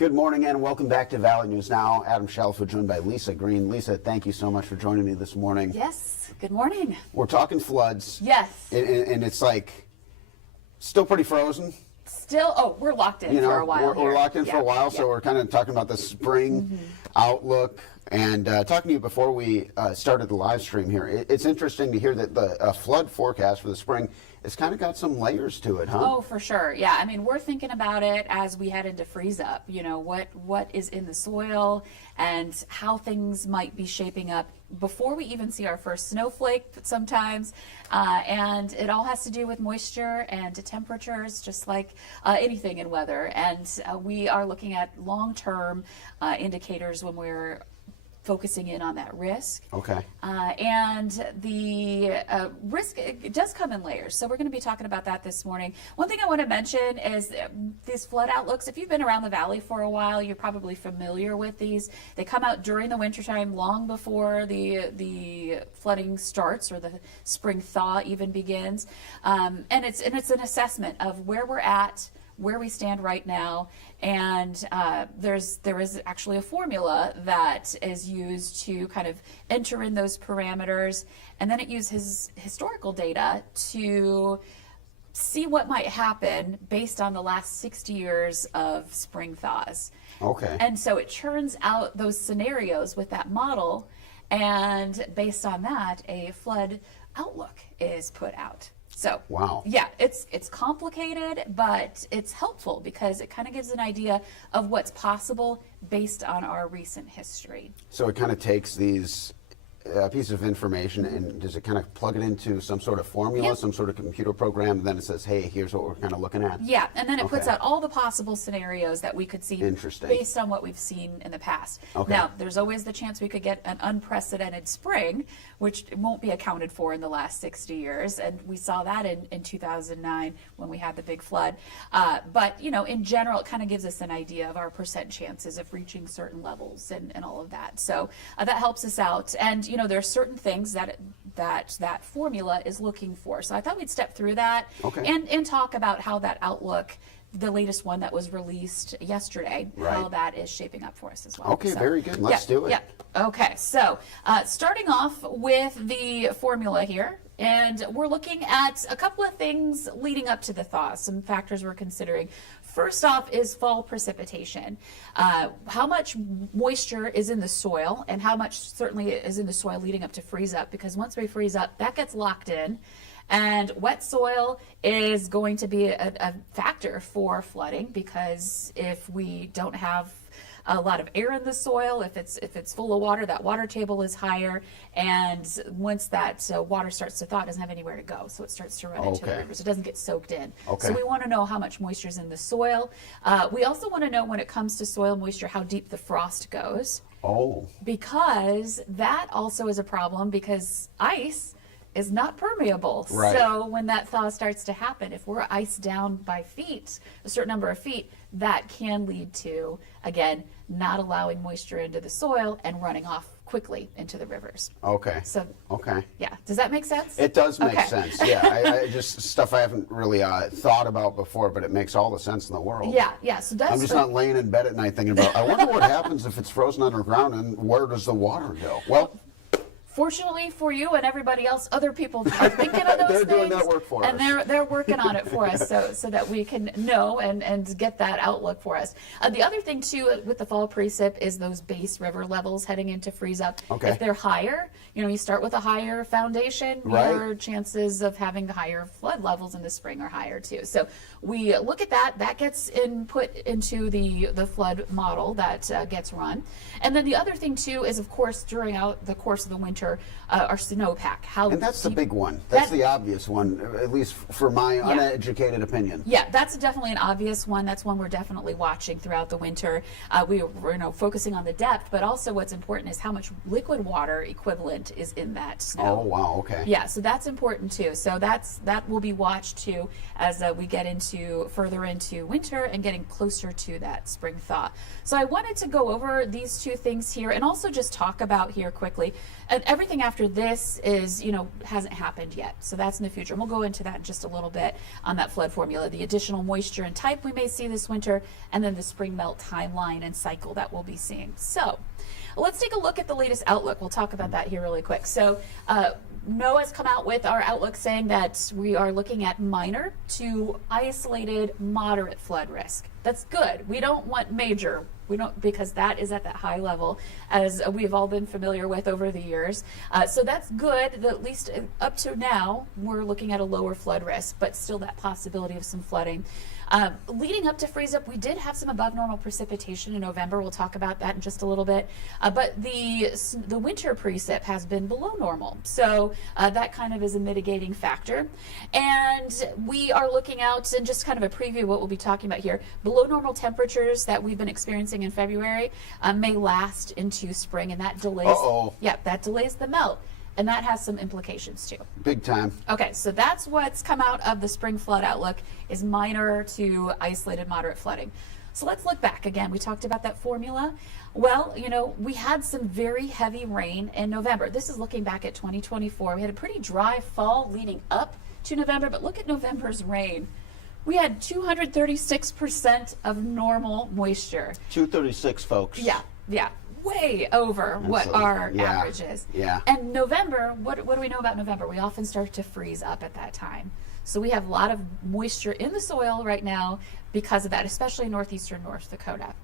Good morning and welcome back to Valley News Now. Adam Shalfo joined by Lisa Green. Lisa, thank you so much for joining me this morning. Yes, good morning. We're talking floods. Yes. And it's like still pretty frozen. Still, we're locked in for a while. We're locked in for a while, so we're kind of talking about the spring outlook. And talking to you before we started the live stream here, it's interesting to hear that the flood forecast for the spring has kind of got some layers to it, huh? Oh, for sure. Yeah, I mean, we're thinking about it as we head into freeze up. You know, what is in the soil and how things might be shaping up before we even see our first snowflake sometimes. And it all has to do with moisture and temperatures, just like anything in weather. And we are looking at long-term indicators when we're focusing in on that risk. Okay. And the risk, it does come in layers. So we're going to be talking about that this morning. One thing I want to mention is these flood outlooks. If you've been around the valley for a while, you're probably familiar with these. They come out during the wintertime, long before the flooding starts or the spring thaw even begins. And it's an assessment of where we're at, where we stand right now, and there is actually a formula that is used to kind of enter in those parameters, and then it uses historical data to see what might happen based on the last 60 years of spring thaws. Okay. And so it churns out those scenarios with that model, and based on that, a flood outlook is put out. So, wow. Yeah, it's complicated, but it's helpful because it kind of gives an idea of what's possible based on our recent history. So it kind of takes these pieces of information and does it kind of plug it into some sort of formula, Yep. some sort of computer program, and then it says, hey, here's what we're kind of looking at? Yeah, and then it puts Okay. out all the possible scenarios that we could see Interesting. based on what we've seen in the past. Okay. Now, there's always the chance we could get an unprecedented spring, which won't be accounted for in the last 60 years, and we saw that in 2009 when we had the big flood. But, you know, in general, it kind of gives us an idea of our percent chances of reaching certain levels and all of that. So that helps us out. And, you know, there are certain things that formula is looking for. So I thought we'd step through that Okay. and talk about how that outlook, the latest one that was released yesterday, how Right. that is shaping up for us as well. Okay, very good. Let's do it. Yeah. Okay, so starting off with the formula here, and we're looking at a couple of things leading up to the thaw, some factors we're considering. First off is fall precipitation. How much moisture is in the soil and how much certainly is in the soil leading up to freeze up, because once we freeze up, that gets locked in. And wet soil is going to be a factor for flooding, because if we don't have a lot of air in the soil, if it's full of water, that water table is higher, and once that water starts to thaw, it doesn't have anywhere to go, so it starts to run into the Okay. rivers. It doesn't get soaked in. Okay. So we want to know how much moisture is in the soil. We also want to know, when it comes to soil moisture, how deep the frost goes, Oh, because that also is a problem, because ice is not permeable. Right. So when that thaw starts to happen, if we're iced down by feet, a certain number of feet, that can lead to, again, not allowing moisture into the soil and running off quickly into the rivers. okay. So, Okay. yeah, does that make sense? It does make Okay. sense. Yeah, I just stuff I haven't really thought about before, but it makes all the sense in the world. Yeah, so that's I'm just not laying in bed at night thinking about, I wonder what happens if it's frozen underground and where does the water go? Well, fortunately for you and everybody else, other people are thinking of those They're things. doing that work for and us. they're working on it for us, so that we can know and get that outlook for us. The other thing too with the fall precip is those base river levels heading into freeze up. Okay. If they're higher, you know, you start with a higher foundation, Right. your chances of having higher flood levels in the spring are higher too. So we look at that. That gets input into the flood model that gets run. And then the other thing too is, of course, during the course of the winter, our snowpack. and that's the big one. That's the obvious one, at least for my uneducated opinion. Yeah, that's definitely an obvious one. That's one we're definitely watching throughout the winter. We're focusing on the depth, but also what's important is how much liquid water equivalent is in that snow. Oh, wow, okay. Yeah, so that's important too. So that will be watched too as we get further into winter and getting closer to that spring thaw. So I wanted to go over these two things here and also just talk about here quickly. And everything after this is, hasn't happened yet. So that's in the future. And we'll go into that in just a little bit on that flood formula, the additional moisture and type we may see this winter, and then the spring melt timeline and cycle that we'll be seeing. So let's take a look at the latest outlook. We'll talk about that here really quick. So NOAA's come out with our outlook saying that we are looking at minor to isolated moderate flood risk. That's good. We don't want major. We don't, because that is at that high level, as we've all been familiar with over the years. So that's good. At least up to now, we're looking at a lower flood risk, but still that possibility of some flooding. Leading up to freeze up, we did have some above normal precipitation in November. We'll talk about that in just a little bit. But the winter precip has been below normal. So that kind of is a mitigating factor. And we are looking out, and just kind of a preview of what we'll be talking about here, below normal temperatures that we've been experiencing in February may last into spring, and that delays, that delays the melt. And that has some implications too. Big time. Okay, so that's what's come out of the spring flood outlook, is minor to isolated moderate flooding. So let's look back again. We talked about that formula. Well, we had some very heavy rain in November. This is looking back at 2024. We had a pretty dry fall leading up to November, but look at November's rain. We had 236% of normal moisture. 236, folks. Yeah. Way over what our average is. Yeah. And November, what do we know about November? We often start to freeze up at that time. So we have a lot of moisture in the soil right now because of that, especially in northeastern North Dakota.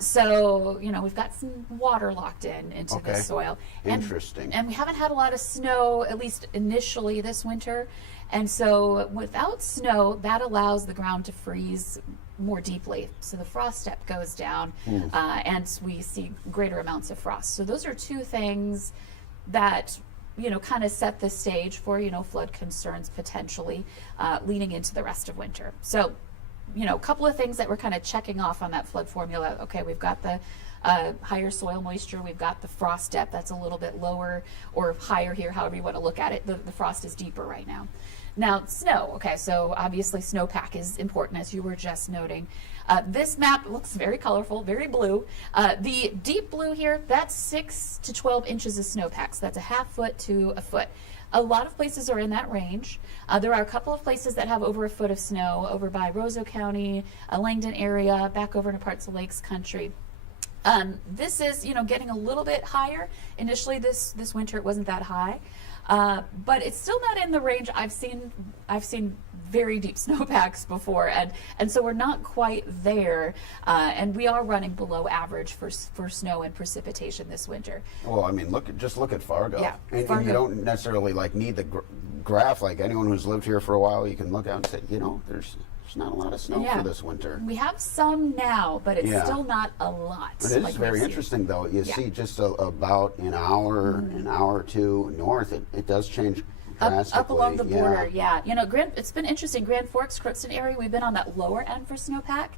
So, we've got some water locked into the soil. Interesting. And we haven't had a lot of snow, at least initially this winter. And so without snow, that allows the ground to freeze more deeply. So the frost step goes down and we see greater amounts of frost. So those are two things that, kind of set the stage for, flood concerns potentially leading into the rest of winter. So, a couple of things that we're kind of checking off on that flood formula. Okay, we've got the higher soil moisture. We've got the frost depth that's a little bit lower or higher here, however you want to look at it. The frost is deeper right now. Now, snow. Okay, so obviously snowpack is important, as you were just noting. This map looks very colorful, very blue. The deep blue here, that's 6 to 12 inches of snowpack. So that's a half foot to a foot. A lot of places are in that range. There are a couple of places that have over a foot of snow, over by Roseau County, Langdon area, back over into parts of Lakes Country. This is, getting a little bit higher. Initially this winter it wasn't that high. But it's still not in the range. I've seen very deep snowpacks before, and so we're not quite there, and we are running below average for snow and precipitation this winter. Well, just look at Fargo. Yeah, and you don't necessarily need the graph. Like anyone who's lived here for a while, you can look out and say, there's not a lot of snow for this winter. We have some now, but it's still not a lot. It is very interesting, though. You see just about an hour or two north, it does change drastically. Up along the border, it's been interesting. Grand Forks, Crookston area, we've been on that lower end for snowpack.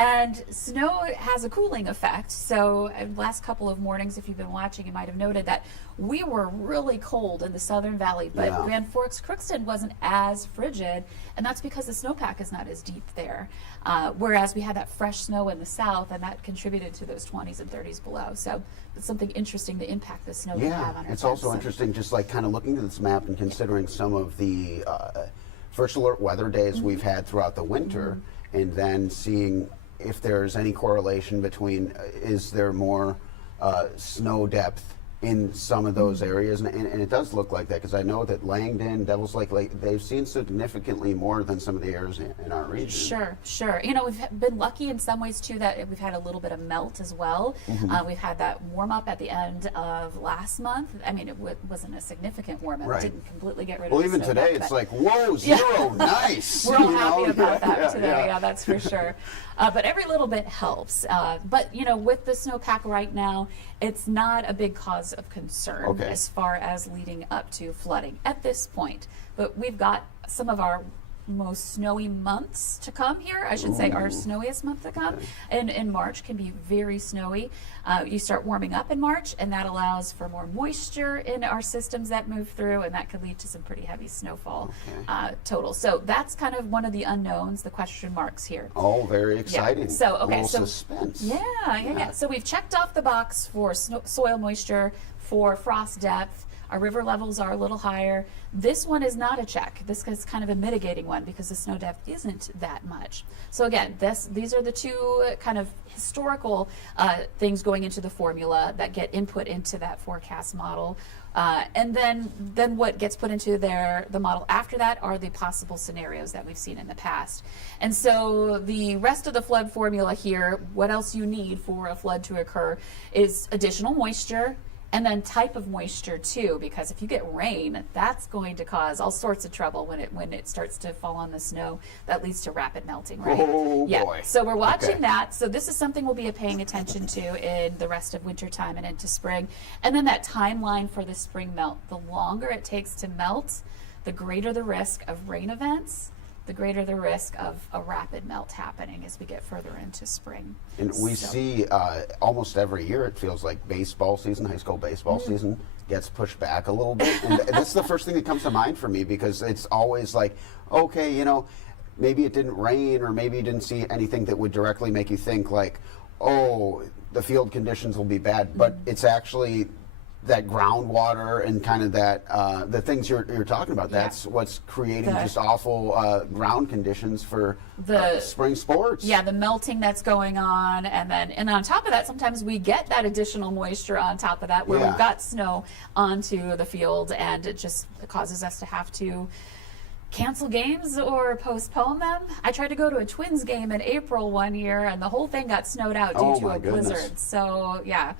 And snow has a cooling effect. So last couple of mornings, if you've been watching, you might have noted that we were really cold in the Southern Valley, but Grand Forks, Crookston wasn't as frigid, and that's because the snowpack is not as deep there. Whereas we had that fresh snow in the south, and that contributed to those 20s and 30s below. So it's something interesting, the impact the snow can have on our it's also interesting, just kind of looking at this map and considering some of the first alert weather days we've had throughout the winter, and then seeing if there's any correlation between is there more snow depth in some of those areas, and it does look like that, because I know that Langdon, Devil's Lake, they've seen significantly more than some of the areas in our region. Sure. We've been lucky in some ways too that we've had a little bit of melt as well. We've had that warm up at the end of last month. It wasn't a significant warm up. It didn't completely get rid of Well, the even snowpack, today, it's like, whoa, zero, nice. We're all happy about that today. Yeah, that's for sure. But every little bit helps. But with the snowpack right now, it's not a big cause of concern as far as leading up to flooding at this point. But we've got some of our most snowy months to come here. I should say our snowiest month to come. And in March can be very snowy. You start warming up in March, and that allows for more moisture in our systems that move through, and that could lead to some pretty heavy snowfall total. So that's kind of one of the unknowns, the question marks here. Oh, very exciting. Yeah. So, okay, so suspense. Yeah. So we've checked off the box for soil moisture, for frost depth, Our river levels are a little higher. This one is not a check. This is kind of a mitigating one because the snow depth isn't that much. So again, these are the two kind of historical things going into the formula that get input into that forecast model. And then what gets put into the model after that are the possible scenarios that we've seen in the past. And so the rest of the flood formula here, what else you need for a flood to occur is additional moisture, and then type of moisture too, because if you get rain, that's going to cause all sorts of trouble when it starts to fall on the snow. That leads to rapid melting, right? Oh, yeah. boy. So we're watching Okay. that. So this is something we'll be paying attention to in the rest of winter time and into spring. And then that timeline for the spring melt. The longer it takes to melt, the greater the risk of rain events, the greater the risk of a rapid melt happening as we get further into spring. And we So- see almost every year, it feels like baseball season, high school baseball season gets pushed back a little bit. And that's the first thing that comes to mind for me, because it's always like, okay, you know, maybe it didn't rain, or maybe you didn't see anything that would directly make you think like, oh, the field conditions will be bad. But it's actually that groundwater and kind of that the things you're talking about. Yeah. That's what's creating The- just awful ground conditions for The- spring sports. Yeah, the melting that's going on, and on top of that, sometimes we get that additional moisture on top of that, where Yeah. we've got snow onto the field, and it just causes us to have to cancel games or postpone them. I tried to go to a Twins game in April one year, and the whole thing got snowed out due Oh, to my a goodness. blizzard. So yeah,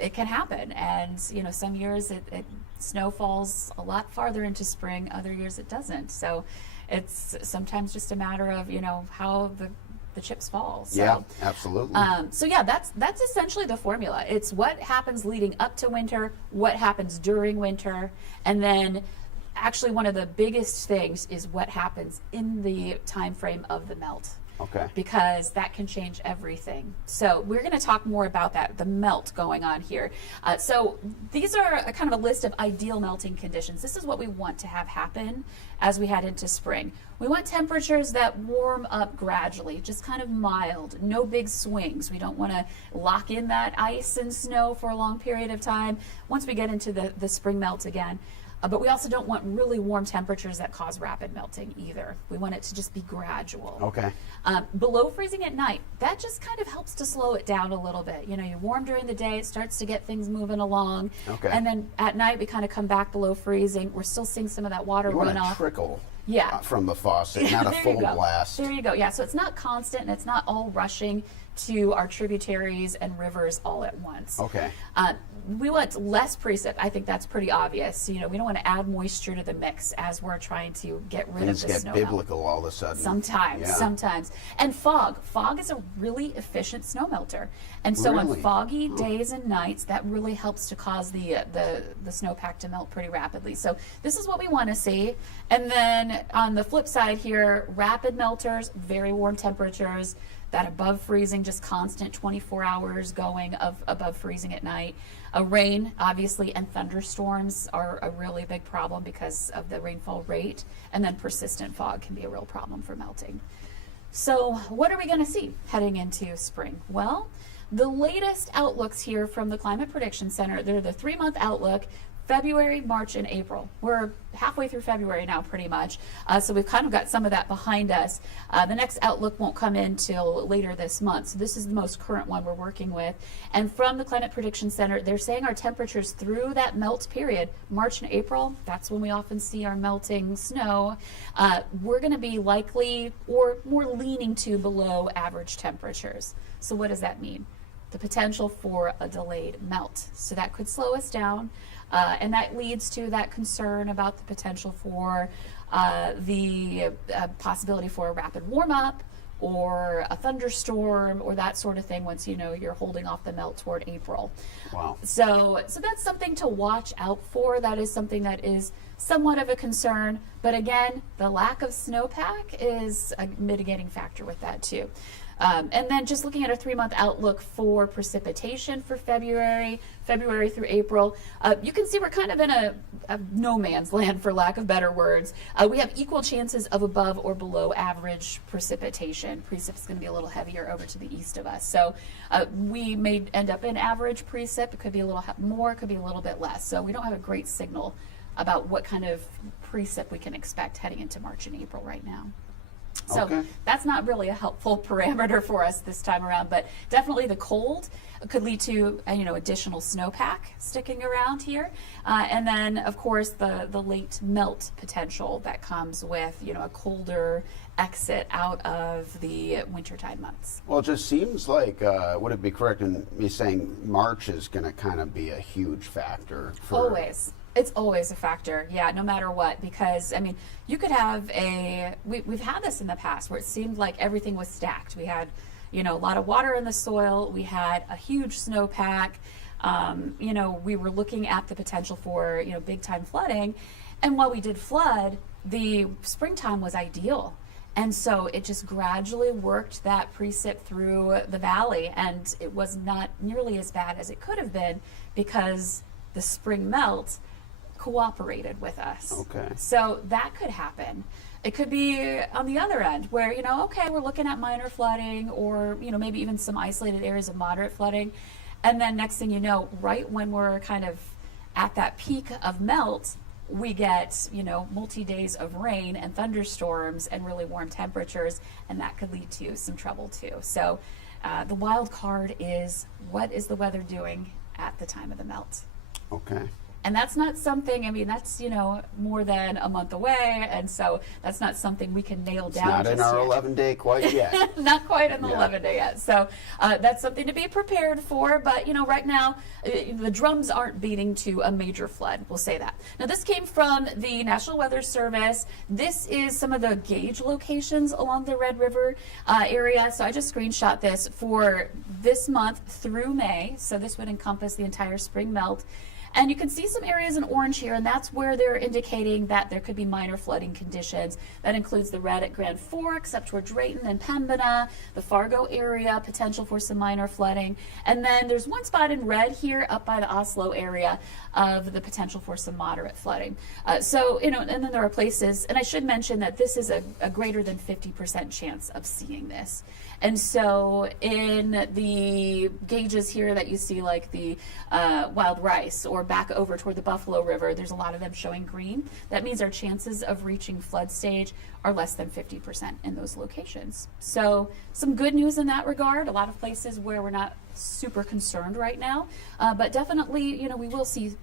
it can happen, and you know, some years it snow falls a lot farther into spring, other years it doesn't. So it's sometimes just a matter of, you know, how the chips fall. So, Yeah, absolutely. so yeah, that's essentially the formula. It's what happens leading up to winter, what happens during winter, and then actually one of the biggest things is what happens in the time frame of the melt. Okay. Because that can change everything. So we're going to talk more about that, the melt going on here. So these are a kind of a list of ideal melting conditions. This is what we want to have happen as we head into spring. We want temperatures that warm up gradually, just kind of mild, no big swings. We don't want to lock in that ice and snow for a long period of time once we get into the spring melt again. But we also don't want really warm temperatures that cause rapid melting either. We want it to just be gradual. Okay. Below freezing at night, that just kind of helps to slow it down a little bit. You know, you warm during the day, it starts to get things moving along. Okay. And then at night, we kind of come back below freezing. We're still seeing some of that water You want runoff. a trickle Yeah. from the faucet, not a There full you go. blast. There you go. Yeah, so it's not constant and it's not all rushing to our tributaries and rivers all at once. Okay. We want less precip. I think that's pretty obvious. You know, we don't want to add moisture to the mix as we're trying to get rid Things of the get snow. biblical all of a sudden. Sometimes, Yeah. sometimes. And fog. Fog is a really efficient snow melter. And so on Really? foggy days and nights, that really helps to cause the snowpack to melt pretty rapidly. So this is what we want to see. And then on the flip side here, rapid melters, very warm temperatures, that above freezing, just constant 24 hours going of above freezing at night. Rain, obviously, and thunderstorms are a really big problem because of the rainfall rate, and then persistent fog can be a real problem for melting. So what are we going to see heading into spring? Well, the latest outlooks here from the Climate Prediction Center, they're the 3-month outlook, February, March, and April. We're halfway through February now, pretty much. So we've kind of got some of that behind us. The next outlook won't come in till later this month. So this is the most current one we're working with. And from the Climate Prediction Center, they're saying our temperatures through that melt period, March and April, that's when we often see our melting snow, we're going to be likely or more leaning to below average temperatures. So what does that mean? The potential for a delayed melt. So that could slow us down. And that leads to that concern about the potential for the possibility for a rapid warm up or a thunderstorm or that sort of thing once you know you're holding off the melt toward April. Wow. So that's something to watch out for. That is something that is somewhat of a concern. But again, the lack of snowpack is a mitigating factor with that too. And then just looking at a 3-month outlook for precipitation for February through April, you can see we're kind of in a no man's land, for lack of better words. We have equal chances of above or below average precipitation. Precip is going to be a little heavier over to the east of us. So we may end up in average precip. It could be a little more, it could be a little bit less. So we don't have a great signal about what kind of precip we can expect heading into March and April right now. So Okay. that's not really a helpful parameter for us this time around, but definitely the cold could lead to additional snowpack sticking around here, and then of course the late melt potential that comes with a colder exit out of the wintertime months. Well, it just seems like, would it be correct in me saying March is going to kind of be a huge factor for... Always. It's always a factor, yeah, no matter what, because, I mean, you could have we've had this in the past where it seemed like everything was stacked. We had, a lot of water in the soil, we had a huge snowpack, we were looking at the potential for, big time flooding, and while we did flood, the springtime was ideal. And so it just gradually worked that precip through the valley, and it was not nearly as bad as it could have been because the spring melt cooperated with us. Okay. So that could happen. It could be on the other end where, okay, we're looking at minor flooding or, maybe even some isolated areas of moderate flooding. And then next thing you know, right when we're kind of at that peak of melt, we get, multi-days of rain and thunderstorms and really warm temperatures, and that could lead to some trouble too. So the wild card is, what is the weather doing at the time of the melt? Okay. And that's not something, that's, more than a month away. And so that's not something we can nail down. Not in our 11-day quite yet. Not quite in the Yeah. 11-day yet. So that's something to be prepared for. But, right now, the drums aren't beating to a major flood. We'll say that. Now, this came from the National Weather Service. This is some of the gauge locations along the Red River area. So I just screenshot this for this month through May. So this would encompass the entire spring melt. And you can see some areas in orange here, and that's where they're indicating that there could be minor flooding conditions. That includes the red at Grand Forks, up toward Drayton and Pembina, the Fargo area, potential for some minor flooding. And then there's one spot in red here up by the Oslo area of the potential for some moderate flooding. And then there are places, and I should mention that this is a greater than 50% chance of seeing this. And so in the gauges here that you see, like the Wild Rice or back over toward the Buffalo River, there's a lot of them showing green. That means our chances of reaching flood stage are less than 50% in those locations. So some good news in that regard. A lot of places where we're not super concerned right now, but definitely, we will see,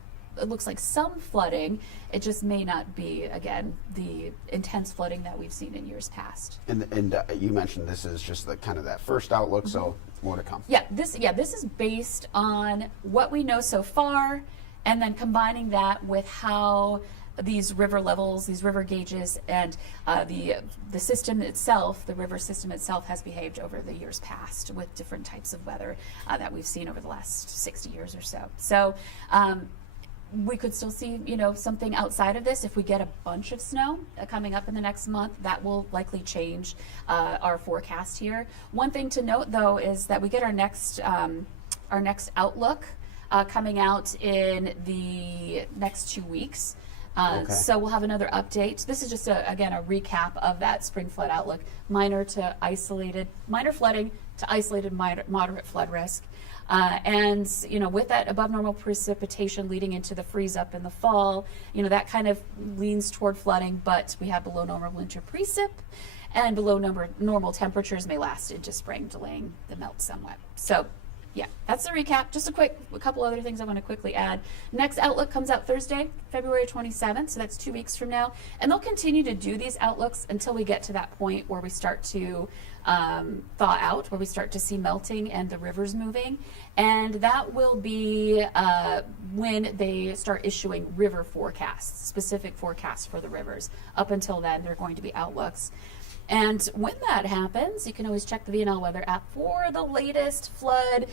it looks like some flooding. It just may not be, again, the intense flooding that we've seen in years past. And you mentioned this is just the kind of that first outlook, so more to come. Yeah, this is based on what we know so far, and then combining that with how these river levels, these river gauges, and the system itself, the river system itself, has behaved over the years past with different types of weather that we've seen over the last 60 years or so. So we could still see, something outside of this. If we get a bunch of snow coming up in the next month, that will likely change our forecast here. One thing to note, though, is that we get our next outlook coming out in the next 2 weeks. Okay. So we'll have another update. This is just again a recap of that spring flood outlook: minor flooding to isolated moderate flood risk. And with that above normal precipitation leading into the freeze up in the fall, that kind of leans toward flooding, but we have below normal winter precip, and below normal temperatures may last into spring, delaying the melt somewhat. So yeah, that's the recap. Just a couple other things I want to quickly add. Next outlook comes out Thursday, February 27th, so that's 2 weeks from now. And they'll continue to do these outlooks until we get to that point where we start to thaw out, where we start to see melting and the rivers moving. And that will be when they start issuing river forecasts, specific forecasts for the rivers. Up until then, they're going to be outlooks. And when that happens, you can always check the VNL Weather app for the latest flood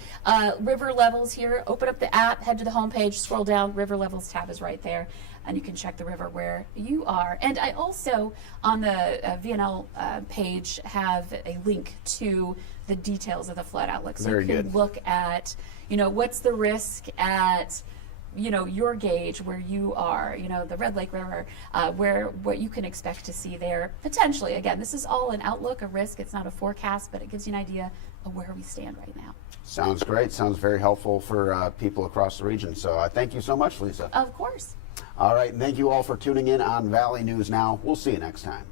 river levels here. Open up the app, head to the homepage, scroll down, River Levels tab is right there. and you can check the river where you are. And I also, on the VNL page, have a link to the details of the flood outlook. So Very you can good. look at, what's the risk at your gauge where you are, the Red Lake River, what you can expect to see there potentially. Again, this is all an outlook, a risk. It's not a forecast, but it gives you an idea of where we stand right now. Sounds great. Sounds very helpful for people across the region. So thank you so much, Lisa. Of course. All right, and thank you all for tuning in on Valley News Now. We'll see you next time.